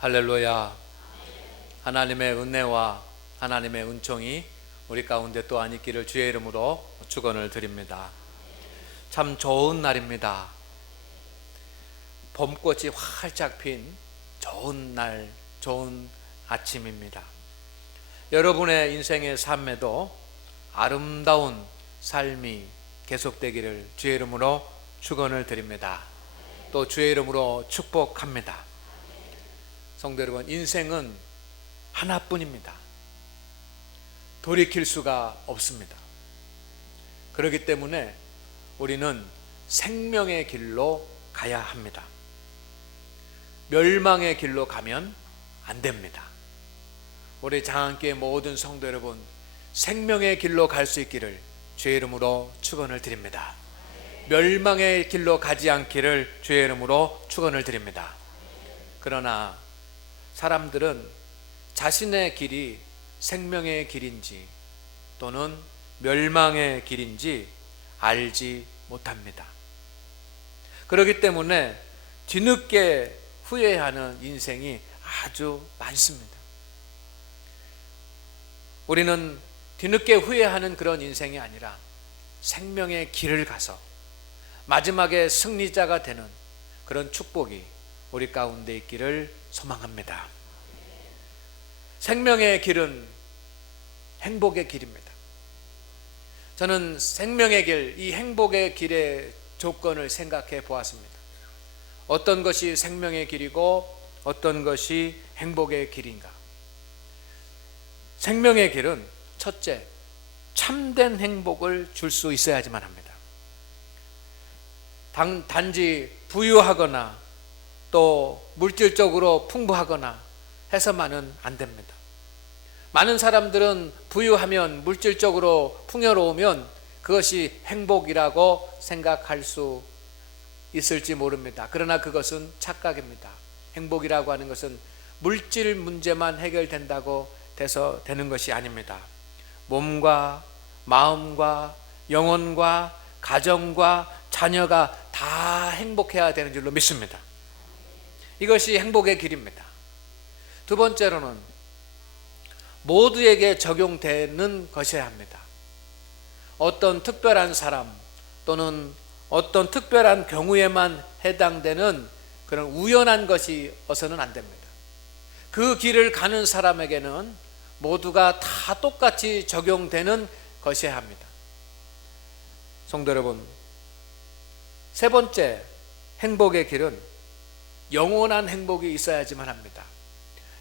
할렐루야. 하나님의 은혜와 하나님의 은총이 우리 가운데 또한 있기를 주의 이름으로 축원을 드립니다. 참 좋은 날입니다. 봄꽃이 활짝 핀 좋은 날, 좋은 아침입니다. 여러분의 인생의 삶에도 아름다운 삶이 계속되기를 주의 이름으로 축원을 드립니다. 또 주의 이름으로 축복합니다. 성도 여러분, 인생은 하나뿐입니다. 돌이킬 수가 없습니다. 그렇기 때문에 우리는 생명의 길로 가야 합니다. 멸망의 길로 가면 안 됩니다. 우리 장안교회 모든 성도 여러분, 생명의 길로 갈 수 있기를 주의 이름으로 축원을 드립니다. 멸망의 길로 가지 않기를 주의 이름으로 축원을 드립니다. 그러나 사람들은 자신의 길이 생명의 길인지 또는 멸망의 길인지 알지 못합니다. 그렇기 때문에 뒤늦게 후회하는 인생이 아주 많습니다. 우리는 뒤늦게 후회하는 그런 인생이 아니라 생명의 길을 가서 마지막에 승리자가 되는 그런 축복이 우리 가운데 있기를 소망합니다. 생명의 길은 행복의 길입니다. 저는 생명의 길, 이 행복의 길의 조건을 생각해 보았습니다. 어떤 것이 생명의 길이고 어떤 것이 행복의 길인가? 생명의 길은 첫째, 참된 행복을 줄 수 있어야지만 합니다. 단지 부유하거나 또 물질적으로 풍부하거나 해서만은 안 됩니다. 많은 사람들은 부유하면, 물질적으로 풍요로우면 그것이 행복이라고 생각할 수 있을지 모릅니다. 그러나 그것은 착각입니다. 행복이라고 하는 것은 물질 문제만 해결된다고 돼서 되는 것이 아닙니다. 몸과 마음과 영혼과 가정과 자녀가 다 행복해야 되는 줄로 믿습니다. 이것이 행복의 길입니다. 두 번째로는 모두에게 적용되는 것이어야 합니다. 어떤 특별한 사람 또는 어떤 특별한 경우에만 해당되는 그런 우연한 것이 어서는 안 됩니다. 그 길을 가는 사람에게는 모두가 다 똑같이 적용되는 것이어야 합니다. 성도 여러분, 세 번째 행복의 길은 영원한 행복이 있어야지만 합니다.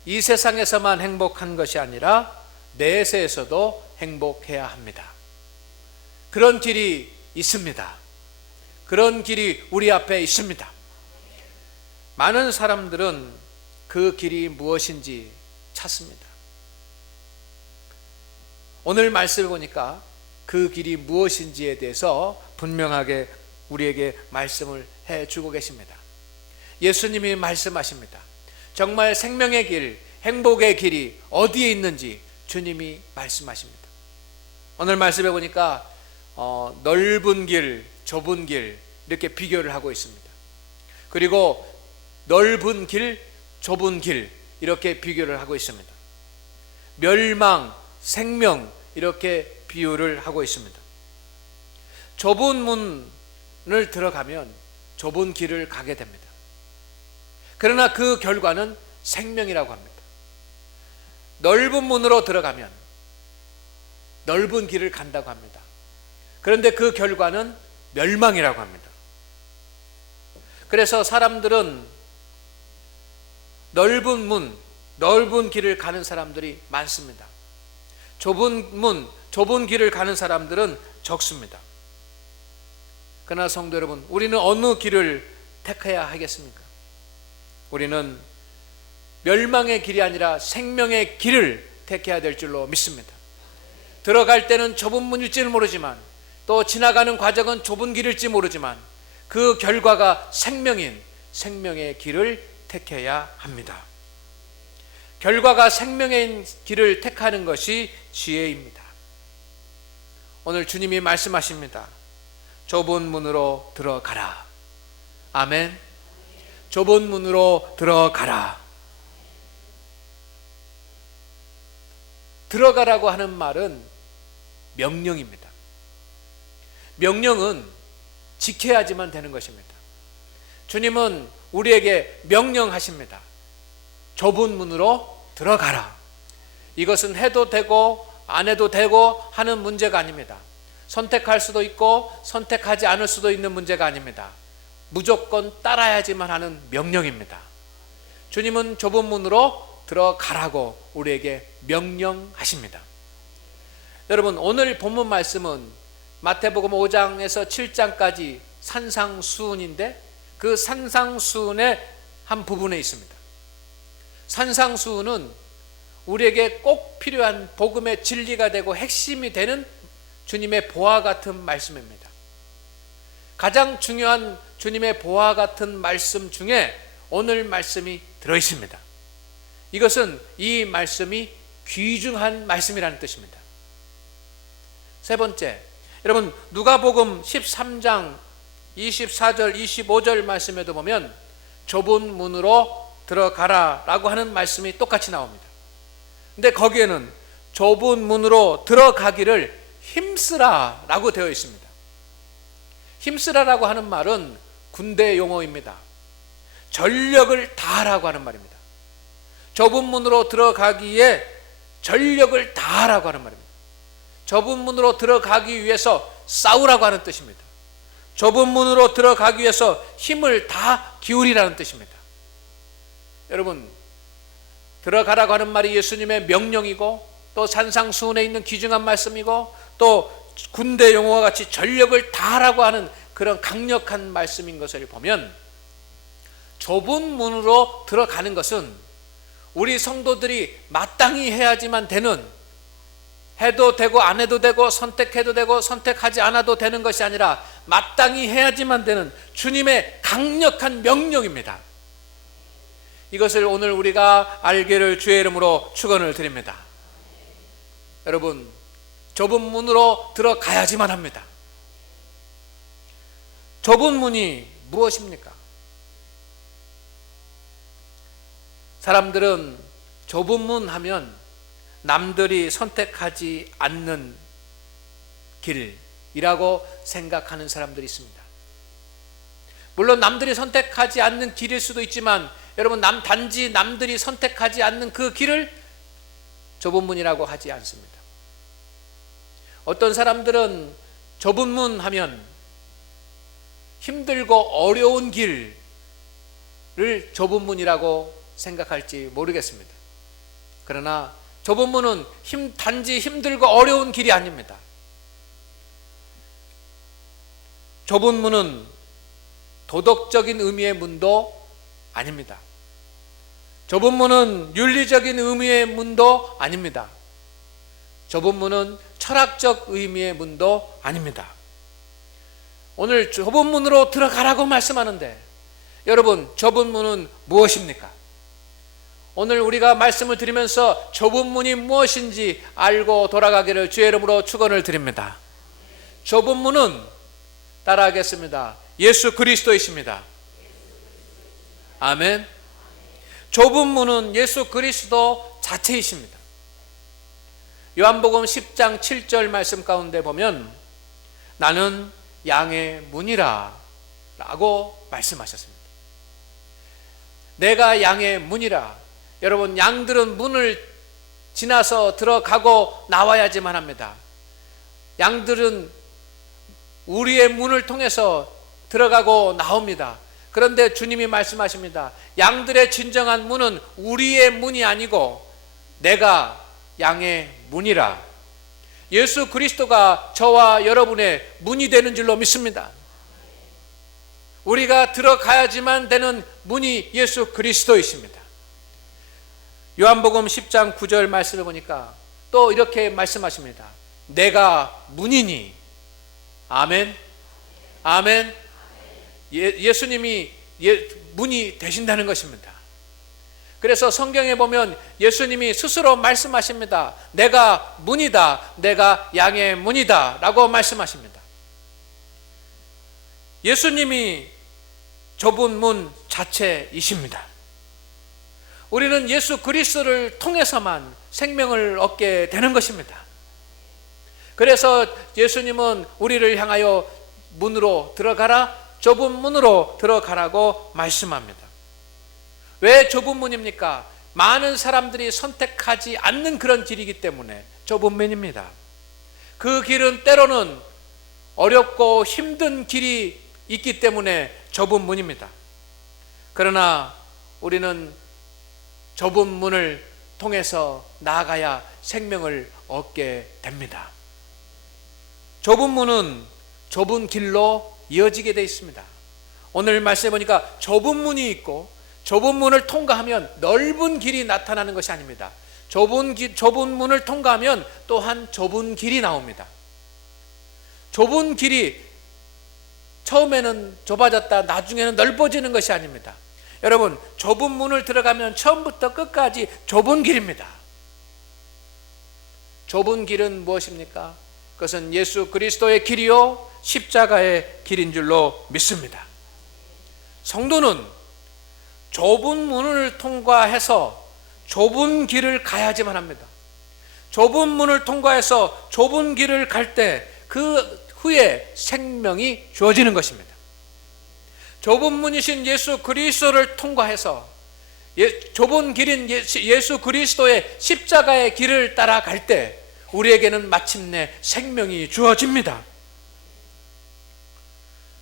이 세상에서만 행복한 것이 아니라 내세에서도 행복해야 합니다. 그런 길이 있습니다. 그런 길이 우리 앞에 있습니다. 많은 사람들은 그 길이 무엇인지 찾습니다. 오늘 말씀을 보니까 그 길이 무엇인지에 대해서 분명하게 우리에게 말씀을 해주고 계십니다. 예수님이 말씀하십니다. 정말 생명의 길, 행복의 길이 어디에 있는지 주님이 말씀하십니다. 오늘 말씀해 보니까 넓은 길, 좁은 길 이렇게 비교를 하고 있습니다. 그리고 넓은 길, 좁은 길 이렇게 비교를 하고 있습니다. 멸망, 생명 이렇게 비유를 하고 있습니다. 좁은 문을 들어가면 좁은 길을 가게 됩니다. 그러나 그 결과는 생명이라고 합니다. 넓은 문으로 들어가면 넓은 길을 간다고 합니다. 그런데 그 결과는 멸망이라고 합니다. 그래서 사람들은 넓은 문, 넓은 길을 가는 사람들이 많습니다. 좁은 문, 좁은 길을 가는 사람들은 적습니다. 그러나 성도 여러분, 우리는 어느 길을 택해야 하겠습니까? 우리는 멸망의 길이 아니라 생명의 길을 택해야 될 줄로 믿습니다. 들어갈 때는 좁은 문일지는 모르지만 또 지나가는 과정은 좁은 길일지 모르지만 그 결과가 생명인 생명의 길을 택해야 합니다. 결과가 생명의 길을 택하는 것이 지혜입니다. 오늘 주님이 말씀하십니다. 좁은 문으로 들어가라. 아멘. 좁은 문으로 들어가라. 들어가라고 하는 말은 명령입니다. 명령은 지켜야지만 되는 것입니다. 주님은 우리에게 명령하십니다. 좁은 문으로 들어가라. 이것은 해도 되고 안 해도 되고 하는 문제가 아닙니다. 선택할 수도 있고 선택하지 않을 수도 있는 문제가 아닙니다. 무조건 따라야지만 하는 명령입니다. 주님은 좁은 문으로 들어가라고 우리에게 명령하십니다. 여러분, 오늘 본문 말씀은 마태복음 5장에서 7장까지 산상수훈인데 그 산상수훈의 한 부분에 있습니다. 산상수훈은 우리에게 꼭 필요한 복음의 진리가 되고 핵심이 되는 주님의 보화 같은 말씀입니다. 가장 중요한 주님의 보화 같은 말씀 중에 오늘 말씀이 들어있습니다. 이것은 이 말씀이 귀중한 말씀이라는 뜻입니다. 세 번째, 여러분 누가복음 13장 24절 25절 말씀에도 보면 좁은 문으로 들어가라 라고 하는 말씀이 똑같이 나옵니다. 근데 거기에는 좁은 문으로 들어가기를 힘쓰라 라고 되어 있습니다. 힘쓰라라고 하는 말은 군대 용어입니다. 전력을 다하라고 하는 말입니다. 좁은 문으로 들어가기에 전력을 다하라고 하는 말입니다. 좁은 문으로 들어가기 위해서 싸우라고 하는 뜻입니다. 좁은 문으로 들어가기 위해서 힘을 다 기울이라는 뜻입니다. 여러분, 들어가라고 하는 말이 예수님의 명령이고 또 산상수훈에 있는 귀중한 말씀이고 또 군대 용어와 같이 전력을 다하라고 하는 그런 강력한 말씀인 것을 보면 좁은 문으로 들어가는 것은 우리 성도들이 마땅히 해야지만 되는, 해도 되고 안 해도 되고 선택해도 되고 선택하지 않아도 되는 것이 아니라 마땅히 해야지만 되는 주님의 강력한 명령입니다. 이것을 오늘 우리가 알기를 주의 이름으로 축원을 드립니다. 여러분, 좁은 문으로 들어가야지만 합니다. 좁은 문이 무엇입니까? 사람들은 좁은 문 하면 남들이 선택하지 않는 길이라고 생각하는 사람들이 있습니다. 물론 남들이 선택하지 않는 길일 수도 있지만 여러분, 단지 남들이 선택하지 않는 그 길을 좁은 문이라고 하지 않습니다. 어떤 사람들은 좁은 문 하면 힘들고 어려운 길을 좁은 문이라고 생각할지 모르겠습니다. 그러나 좁은 문은 단지 힘들고 어려운 길이 아닙니다. 좁은 문은 도덕적인 의미의 문도 아닙니다. 좁은 문은 윤리적인 의미의 문도 아닙니다. 좁은 문은 철학적 의미의 문도 아닙니다. 오늘 좁은 문으로 들어가라고 말씀하는데 여러분, 좁은 문은 무엇입니까? 오늘 우리가 말씀을 드리면서 좁은 문이 무엇인지 알고 돌아가기를 주의 이름으로 축원을 드립니다. 좁은 문은 따라하겠습니다. 예수 그리스도이십니다. 아멘. 좁은 문은 예수 그리스도 자체이십니다. 요한복음 10장 7절 말씀 가운데 보면 나는 양의 문이라 라고 말씀하셨습니다. 내가 양의 문이라. 여러분, 양들은 문을 지나서 들어가고 나와야지만 합니다. 양들은 우리의 문을 통해서 들어가고 나옵니다. 그런데 주님이 말씀하십니다. 양들의 진정한 문은 우리의 문이 아니고 내가 양의 문이라. 예수 그리스도가 저와 여러분의 문이 되는 줄로 믿습니다. 우리가 들어가야지만 되는 문이 예수 그리스도이십니다. 요한복음 10장 9절 말씀을 보니까 또 이렇게 말씀하십니다. 내가 문이니. 아멘. 아멘. 예수님이 문이 되신다는 것입니다. 그래서 성경에 보면 예수님이 스스로 말씀하십니다. 내가 문이다. 내가 양의 문이다 라고 말씀하십니다. 예수님이 좁은 문 자체이십니다. 우리는 예수 그리스도를 통해서만 생명을 얻게 되는 것입니다. 그래서 예수님은 우리를 향하여 문으로 들어가라, 좁은 문으로 들어가라고 말씀합니다. 왜 좁은 문입니까? 많은 사람들이 선택하지 않는 그런 길이기 때문에 좁은 문입니다. 그 길은 때로는 어렵고 힘든 길이 있기 때문에 좁은 문입니다. 그러나 우리는 좁은 문을 통해서 나아가야 생명을 얻게 됩니다. 좁은 문은 좁은 길로 이어지게 되어 있습니다. 오늘 말씀해 보니까 좁은 문이 있고 좁은 문을 통과하면 넓은 길이 나타나는 것이 아닙니다. 좁은 문을 통과하면 또한 좁은 길이 나옵니다. 좁은 길이 처음에는 좁아졌다 나중에는 넓어지는 것이 아닙니다. 여러분, 좁은 문을 들어가면 처음부터 끝까지 좁은 길입니다. 좁은 길은 무엇입니까? 그것은 예수 그리스도의 길이요 십자가의 길인 줄로 믿습니다. 성도는 좁은 문을 통과해서 좁은 길을 가야지만 합니다. 좁은 문을 통과해서 좁은 길을 갈 때 그 후에 생명이 주어지는 것입니다. 좁은 문이신 예수 그리스도를 통과해서 좁은 길인 예수 그리스도의 십자가의 길을 따라갈 때 우리에게는 마침내 생명이 주어집니다.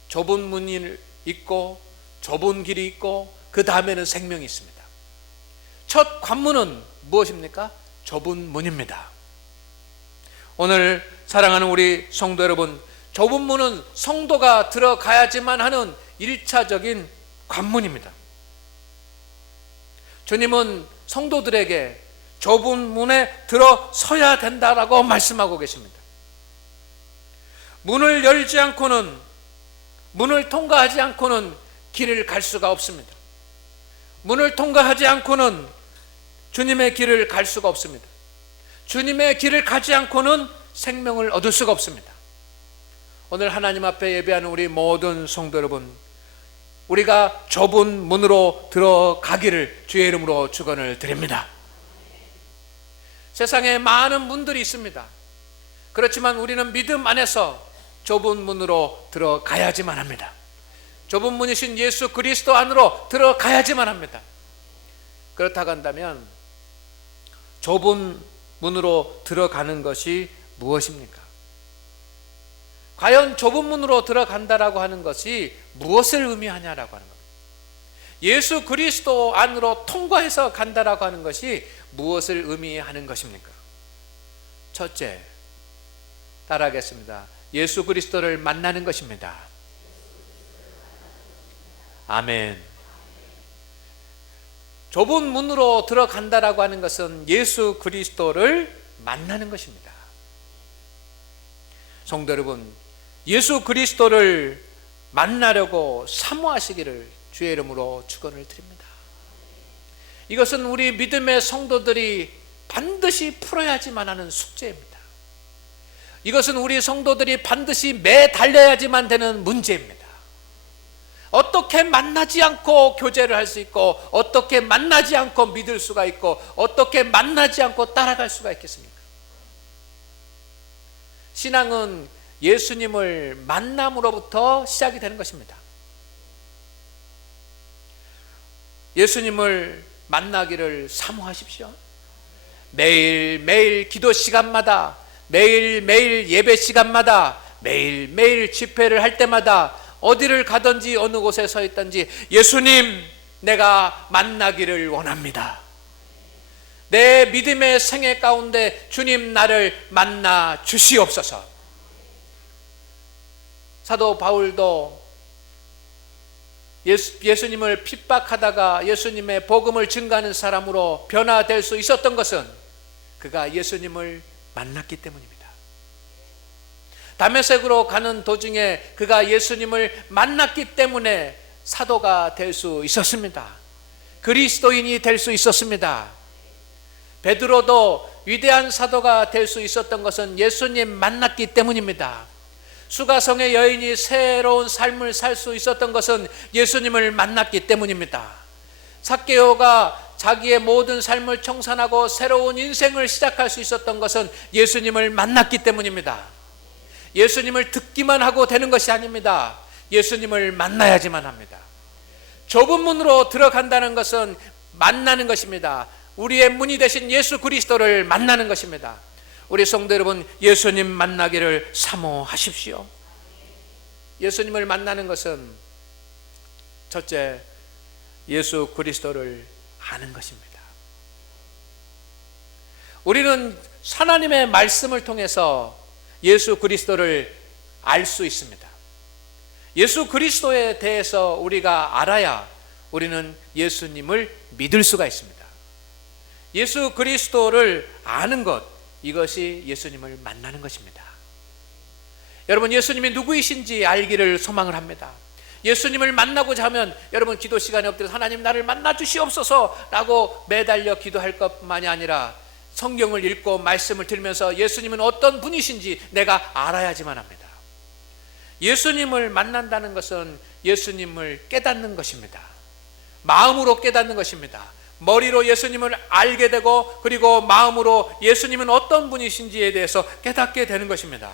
좁은 문이 있고 좁은 길이 있고 그 다음에는 생명이 있습니다. 첫 관문은 무엇입니까? 좁은 문입니다. 오늘 사랑하는 우리 성도 여러분, 좁은 문은 성도가 들어가야지만 하는 1차적인 관문입니다. 주님은 성도들에게 좁은 문에 들어서야 된다라고 말씀하고 계십니다. 문을 열지 않고는, 문을 통과하지 않고는 길을 갈 수가 없습니다. 문을 통과하지 않고는 주님의 길을 갈 수가 없습니다. 주님의 길을 가지 않고는 생명을 얻을 수가 없습니다. 오늘 하나님 앞에 예배하는 우리 모든 성도 여러분, 우리가 좁은 문으로 들어가기를 주의 이름으로 축원을 드립니다. 세상에 많은 문들이 있습니다. 그렇지만 우리는 믿음 안에서 좁은 문으로 들어가야지만 합니다. 좁은 문이신 예수 그리스도 안으로 들어가야지만 합니다. 그렇다고 한다면 좁은 문으로 들어가는 것이 무엇입니까? 과연 좁은 문으로 들어간다라고 하는 것이 무엇을 의미하냐라고 하는 겁니다. 예수 그리스도 안으로 통과해서 간다라고 하는 것이 무엇을 의미하는 것입니까? 첫째, 따라하겠습니다. 예수 그리스도를 만나는 것입니다. 아멘. 좁은 문으로 들어간다라고 하는 것은 예수 그리스도를 만나는 것입니다. 성도 여러분, 예수 그리스도를 만나려고 사모하시기를 주의 이름으로 축원을 드립니다. 이것은 우리 믿음의 성도들이 반드시 풀어야지만 하는 숙제입니다. 이것은 우리 성도들이 반드시 매달려야지만 되는 문제입니다. 어떻게 만나지 않고 교제를 할 수 있고, 어떻게 만나지 않고 믿을 수가 있고, 어떻게 만나지 않고 따라갈 수가 있겠습니까? 신앙은 예수님을 만남으로부터 시작이 되는 것입니다. 예수님을 만나기를 사모하십시오. 매일매일 기도 시간마다, 매일매일 예배 시간마다, 매일매일 집회를 할 때마다, 어디를 가든지 어느 곳에 서 있든지 예수님, 내가 만나기를 원합니다. 내 믿음의 생애 가운데 주님 나를 만나 주시옵소서. 사도 바울도 예수님을 핍박하다가 예수님의 복음을 증거하는 사람으로 변화될 수 있었던 것은 그가 예수님을 만났기 때문입니다. 다메섹으로 가는 도중에 그가 예수님을 만났기 때문에 사도가 될 수 있었습니다. 그리스도인이 될 수 있었습니다. 베드로도 위대한 사도가 될 수 있었던 것은 예수님 만났기 때문입니다. 수가성의 여인이 새로운 삶을 살 수 있었던 것은 예수님을 만났기 때문입니다. 삭개오가 자기의 모든 삶을 청산하고 새로운 인생을 시작할 수 있었던 것은 예수님을 만났기 때문입니다. 예수님을 듣기만 하고 되는 것이 아닙니다. 예수님을 만나야지만 합니다. 좁은 문으로 들어간다는 것은 만나는 것입니다. 우리의 문이 되신 예수 그리스도를 만나는 것입니다. 우리 성도 여러분, 예수님 만나기를 사모하십시오. 예수님을 만나는 것은 첫째, 예수 그리스도를 아는 것입니다. 우리는 하나님의 말씀을 통해서 예수 그리스도를 알 수 있습니다. 예수 그리스도에 대해서 우리가 알아야 우리는 예수님을 믿을 수가 있습니다. 예수 그리스도를 아는 것, 이것이 예수님을 만나는 것입니다. 여러분, 예수님이 누구이신지 알기를 소망을 합니다. 예수님을 만나고자 하면 여러분, 기도 시간에 엎드려서 하나님 나를 만나 주시옵소서 라고 매달려 기도할 것만이 아니라 성경을 읽고 말씀을 들으면서 예수님은 어떤 분이신지 내가 알아야지만 합니다. 예수님을 만난다는 것은 예수님을 깨닫는 것입니다. 마음으로 깨닫는 것입니다. 머리로 예수님을 알게 되고 그리고 마음으로 예수님은 어떤 분이신지에 대해서 깨닫게 되는 것입니다.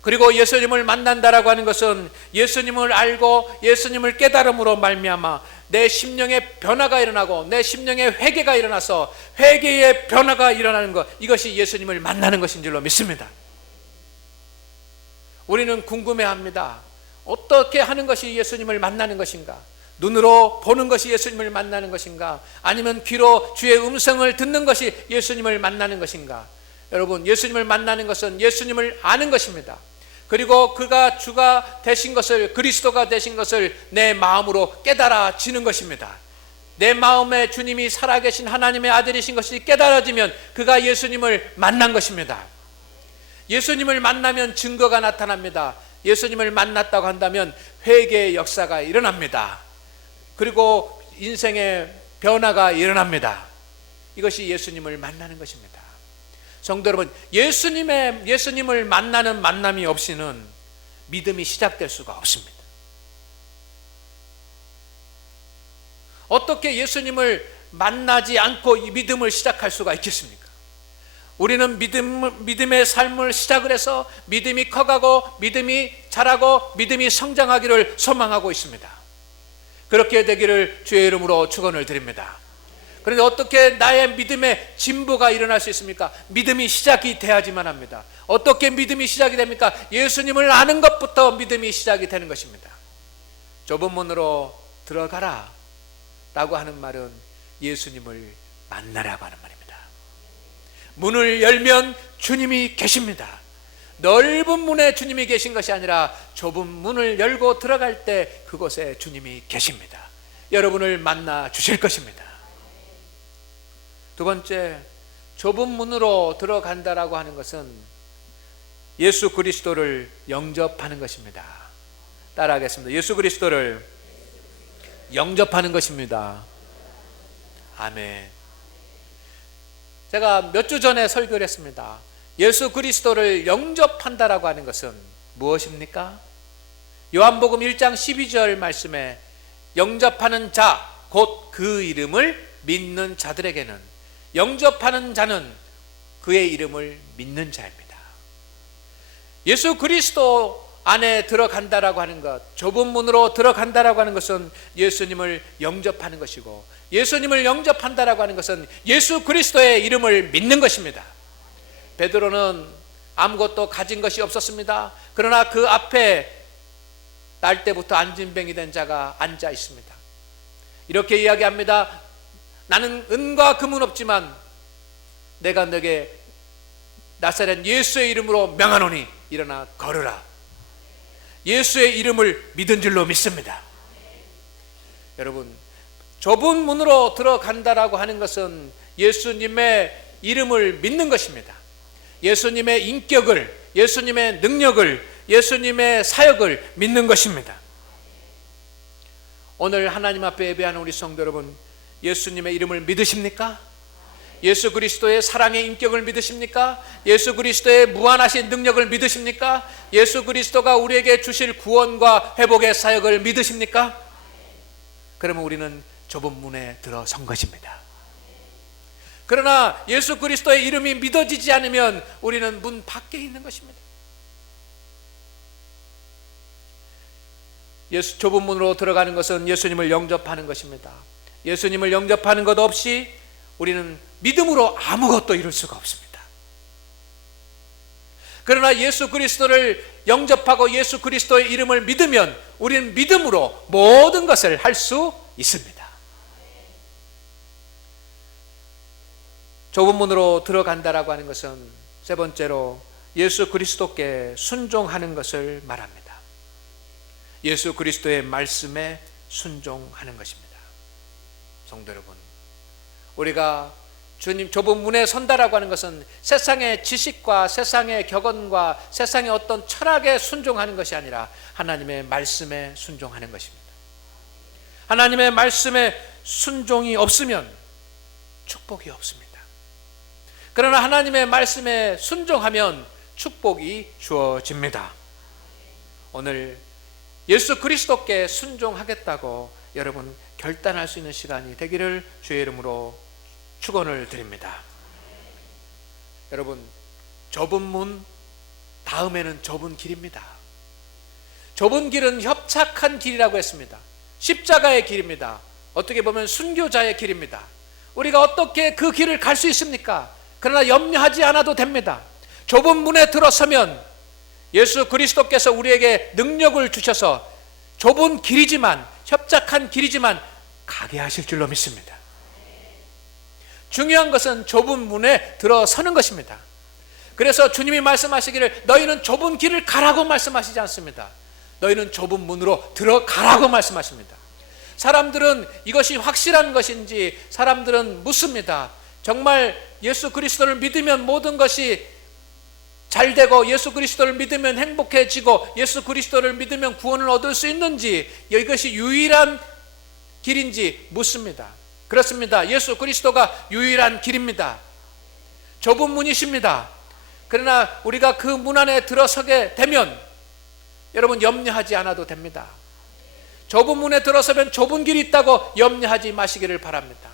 그리고 예수님을 만난다라고 하는 것은 예수님을 알고 예수님을 깨달음으로 말미암아 내 심령의 변화가 일어나고 내 심령의 회개가 일어나서 회개의 변화가 일어나는 것, 이것이 예수님을 만나는 것인 줄로 믿습니다. 우리는 궁금해합니다. 어떻게 하는 것이 예수님을 만나는 것인가? 눈으로 보는 것이 예수님을 만나는 것인가? 아니면 귀로 주의 음성을 듣는 것이 예수님을 만나는 것인가? 여러분, 예수님을 만나는 것은 예수님을 아는 것입니다. 그리고 그가 주가 되신 것을, 그리스도가 되신 것을 내 마음으로 깨달아지는 것입니다. 내 마음에 주님이 살아계신 하나님의 아들이신 것이 깨달아지면 그가 예수님을 만난 것입니다. 예수님을 만나면 증거가 나타납니다. 예수님을 만났다고 한다면 회개의 역사가 일어납니다. 그리고 인생의 변화가 일어납니다. 이것이 예수님을 만나는 것입니다. 성도 여러분, 예수님을 만나는 만남이 없이는 믿음이 시작될 수가 없습니다. 어떻게 예수님을 만나지 않고 이 믿음을 시작할 수가 있겠습니까? 우리는 믿음의 삶을 시작을 해서 믿음이 커가고 믿음이 자라고 믿음이 성장하기를 소망하고 있습니다. 그렇게 되기를 주의 이름으로 축원을 드립니다. 그런데 어떻게 나의 믿음의 진보가 일어날 수 있습니까? 믿음이 시작이 돼야지만 합니다. 어떻게 믿음이 시작이 됩니까? 예수님을 아는 것부터 믿음이 시작이 되는 것입니다. 좁은 문으로 들어가라 라고 하는 말은 예수님을 만나라고 하는 말입니다. 문을 열면 주님이 계십니다. 넓은 문에 주님이 계신 것이 아니라 좁은 문을 열고 들어갈 때 그곳에 주님이 계십니다. 여러분을 만나 주실 것입니다. 두 번째, 좁은 문으로 들어간다라고 하는 것은 예수 그리스도를 영접하는 것입니다. 따라하겠습니다. 예수 그리스도를 영접하는 것입니다. 아멘. 제가 몇 주 전에 설교를 했습니다. 예수 그리스도를 영접한다라고 하는 것은 무엇입니까? 요한복음 1장 12절 말씀에 영접하는 자, 곧 그 이름을 믿는 자들에게는, 영접하는 자는 그의 이름을 믿는 자입니다. 예수 그리스도 안에 들어간다라고 하는 것, 좁은 문으로 들어간다라고 하는 것은 예수님을 영접하는 것이고, 예수님을 영접한다라고 하는 것은 예수 그리스도의 이름을 믿는 것입니다. 베드로는 아무것도 가진 것이 없었습니다. 그러나 그 앞에 날 때부터 안진뱅이 된 자가 앉아 있습니다. 이렇게 이야기합니다. 나는 은과 금은 없지만 내가 너에게 나사렛 예수의 이름으로 명하노니 일어나 걸으라. 예수의 이름을 믿은 줄로 믿습니다. 여러분, 좁은 문으로 들어간다라고 하는 것은 예수님의 이름을 믿는 것입니다. 예수님의 인격을, 예수님의 능력을, 예수님의 사역을 믿는 것입니다. 오늘 하나님 앞에 예배하는 우리 성도 여러분, 예수님의 이름을 믿으십니까? 예수 그리스도의 사랑의 인격을 믿으십니까? 예수 그리스도의 무한하신 능력을 믿으십니까? 예수 그리스도가 우리에게 주실 구원과 회복의 사역을 믿으십니까? 그러면 우리는 좁은 문에 들어선 것입니다. 그러나 예수 그리스도의 이름이 믿어지지 않으면 우리는 문 밖에 있는 것입니다. 좁은 문으로 들어가는 것은 예수님을 영접하는 것입니다. 예수님을 영접하는 것 없이 우리는 믿음으로 아무것도 이룰 수가 없습니다. 그러나 예수 그리스도를 영접하고 예수 그리스도의 이름을 믿으면 우리는 믿음으로 모든 것을 할 수 있습니다. 좁은 문으로 들어간다라고 하는 것은 세 번째로 예수 그리스도께 순종하는 것을 말합니다. 예수 그리스도의 말씀에 순종하는 것입니다. 성도 여러분, 우리가 주님 좁은 문에 선다라고 하는 것은 세상의 지식과 세상의 격언과 세상의 어떤 철학에 순종하는 것이 아니라 하나님의 말씀에 순종하는 것입니다. 하나님의 말씀에 순종이 없으면 축복이 없습니다. 그러나 하나님의 말씀에 순종하면 축복이 주어집니다. 오늘 예수 그리스도께 순종하겠다고 여러분 결단할 수 있는 시간이 되기를 주의 이름으로 축원을 드립니다. 여러분, 좁은 문 다음에는 좁은 길입니다. 좁은 길은 협착한 길이라고 했습니다. 십자가의 길입니다. 어떻게 보면 순교자의 길입니다. 우리가 어떻게 그 길을 갈 수 있습니까? 그러나 염려하지 않아도 됩니다. 좁은 문에 들어서면 예수 그리스도께서 우리에게 능력을 주셔서 좁은 길이지만, 협착한 길이지만 가게 하실 줄로 믿습니다. 중요한 것은 좁은 문에 들어서는 것입니다. 그래서 주님이 말씀하시기를 너희는 좁은 길을 가라고 말씀하시지 않습니다. 너희는 좁은 문으로 들어가라고 말씀하십니다. 사람들은 이것이 확실한 것인지 사람들은 묻습니다. 정말 예수 그리스도를 믿으면 모든 것이 잘 되고 예수 그리스도를 믿으면 행복해지고 예수 그리스도를 믿으면 구원을 얻을 수 있는지, 이것이 유일한 길인지 묻습니다. 그렇습니다. 예수 그리스도가 유일한 길입니다. 좁은 문이십니다. 그러나 우리가 그 문 안에 들어서게 되면 여러분 염려하지 않아도 됩니다. 좁은 문에 들어서면 좁은 길이 있다고 염려하지 마시기를 바랍니다.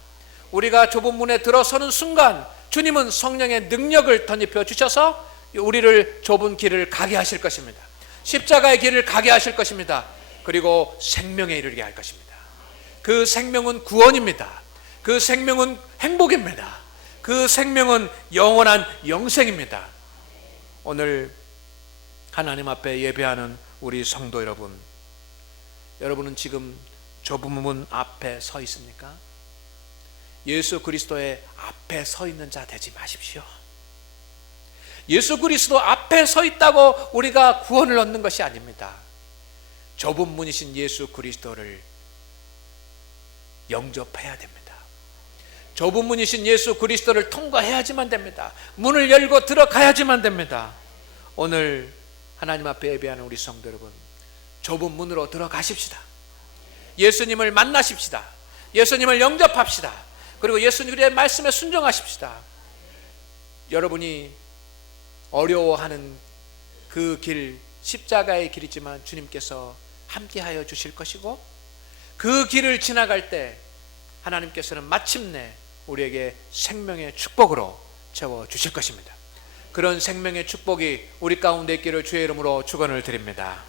우리가 좁은 문에 들어서는 순간 주님은 성령의 능력을 덧입혀 주셔서 우리를 좁은 길을 가게 하실 것입니다. 십자가의 길을 가게 하실 것입니다. 그리고 생명에 이르게 할 것입니다. 그 생명은 구원입니다. 그 생명은 행복입니다. 그 생명은 영원한 영생입니다. 오늘 하나님 앞에 예배하는 우리 성도 여러분, 여러분은 지금 좁은 문 앞에 서 있습니까? 예수 그리스도의 앞에 서 있는 자 되지 마십시오. 예수 그리스도 앞에 서 있다고 우리가 구원을 얻는 것이 아닙니다. 좁은 문이신 예수 그리스도를 영접해야 됩니다. 좁은 문이신 예수 그리스도를 통과해야지만 됩니다. 문을 열고 들어가야지만 됩니다. 오늘 하나님 앞에 예배하는 우리 성도 여러분, 좁은 문으로 들어가십시다. 예수님을 만나십시다. 예수님을 영접합시다. 그리고 예수님의 말씀에 순종하십시다. 여러분이 어려워하는 그 길, 십자가의 길이지만 주님께서 함께하여 주실 것이고, 그 길을 지나갈 때 하나님께서는 마침내 우리에게 생명의 축복으로 채워주실 것입니다. 그런 생명의 축복이 우리 가운데 있기를 주의 이름으로 축원을 드립니다.